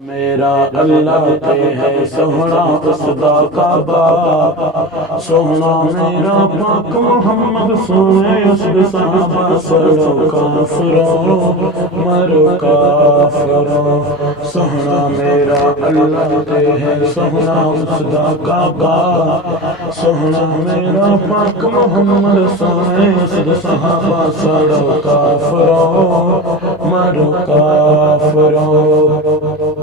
میرا اللہ تے ہے سوہنا اس دا کعبہ، سوہنا میرا پاک محمد سونے اس دے صحابہ، سڑو کافروں مرو کافروں۔ سوہنا میرا اللہ تے ہے سوہنا اس دا کعبہ، سوہنا میرا پاک محمد سونے اس دے صحابہ، سڑو کافروں مرو کافروں۔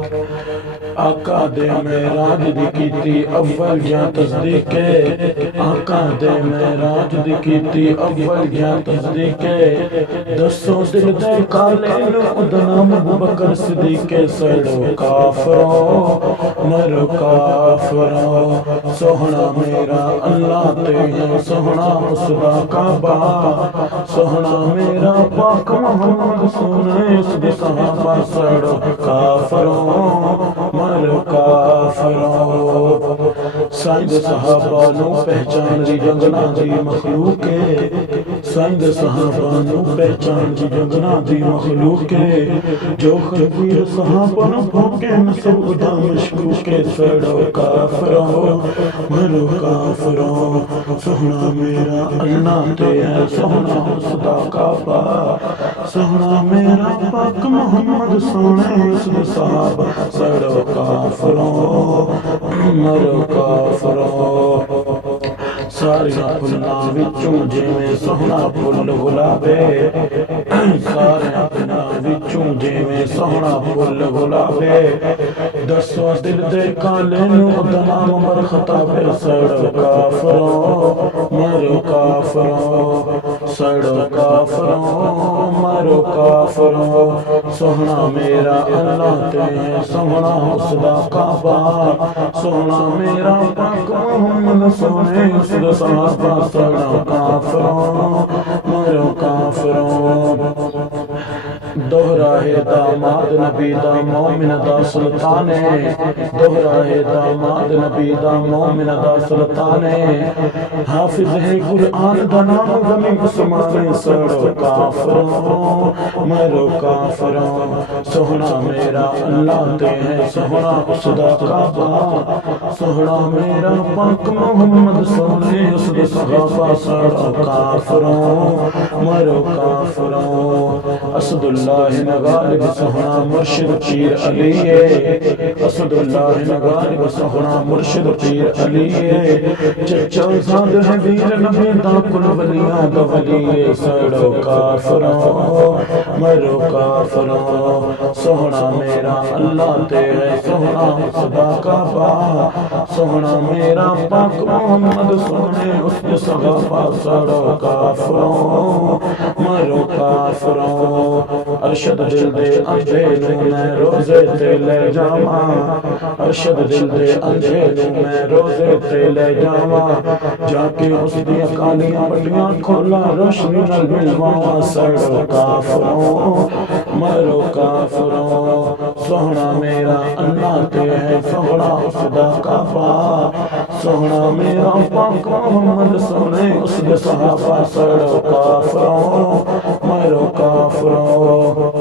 آقا دے معراج دی کیتی اول جا تصدیق، آقا دے معراج دی کیتی اول جا تصدیق، دسو دل دے کالے نو اُدا نام ابوبکر صدیق، سڑو کافروں مرو کافروں۔ سوہنا میرا اللہ تے ہے سوہنا اس دا کعبہ، سوہنا میرا پاک محمد سونے اس دے صحابہ، سڑو کافروں مرو کافروں۔ سائیں صحابہ نو پہچان دی جنگنا دی مخلوق ہے، سائیں صحابہ نو پہچان دی جنگنا دی مخلوق ہے، جو خبیر صحابہ نو بھوکے نسب دا مشکوک ہے، سڑو کافروں مرو کافروں۔ سوہنا میرا اللہ تے ہے سوہنا اس دا کعبہ، سوہنا میرا پاک محمد سونے اس دے صحابہ، سڑو کافروں مرو کافروں۔ سارے پھلاں وچوں جویں سوہنا پھل گلابے، سارے پھلاں وچوں جویں سوہنا پھل گلابے، دسو دل دے کالے نو اُدا نام برخطابے، سڑو کافروں مرو کافروں، سڑو کافروں مرو کافروں۔ سوہنا میرا اللہ تے ہے سوہنا اس دا کعبہ، سوہنا میرا پاک محمد سونے اس دے صحابہ، سڑو کافروں مرو کافروں۔ دوہرا ہے داماد نبی دا مومن دا سلطان، دوہرا ہے داماد نبی دا مومن دا سلطان، حافظ ہے قرآن دا نام غنی عثمان، سڑو کافروں مرو کافروں۔ سوہنا میرا اللہ تے ہے سوہنا اس دا کعبہ، سوہنا میرا پاک محمد سونے اس دے صحابہ، سڑو کافروں مرو کافروں۔ اسد اللہ نغالب سوہنا مرشد پیر علی ہے، اسد اللہ نغالب سوہنا مرشد پیر علی ہے، چچا زاد ہے ویر نبی دا کل ولیاں دا ولی ہے، سڑو کافروں مرو کافروں۔ سوہنا میرا اللہ تے ہے سوہنا اس دا کعبہ، سوہنا میرا پاک محمد سونے اس دے صحابہ، سڑو کافروں مرو کافروں۔ ارشد دل دے اندھے نو میں روزے تے لے جاواں، ارشد دل دے اندھے نو میں روزے تے لے جاواں، جا کے اس دیا کالیاں پٹیاں کھولا روشنی نال ملواں، سڑو کافروں مرو کافروں۔ سوہنا میرا اللہ تے ہے سوہنا اس دا کعبہ، سوہنا میرا پاک محمد سونے اس دے صحابہ، سڑو کافروں مرو کافروں۔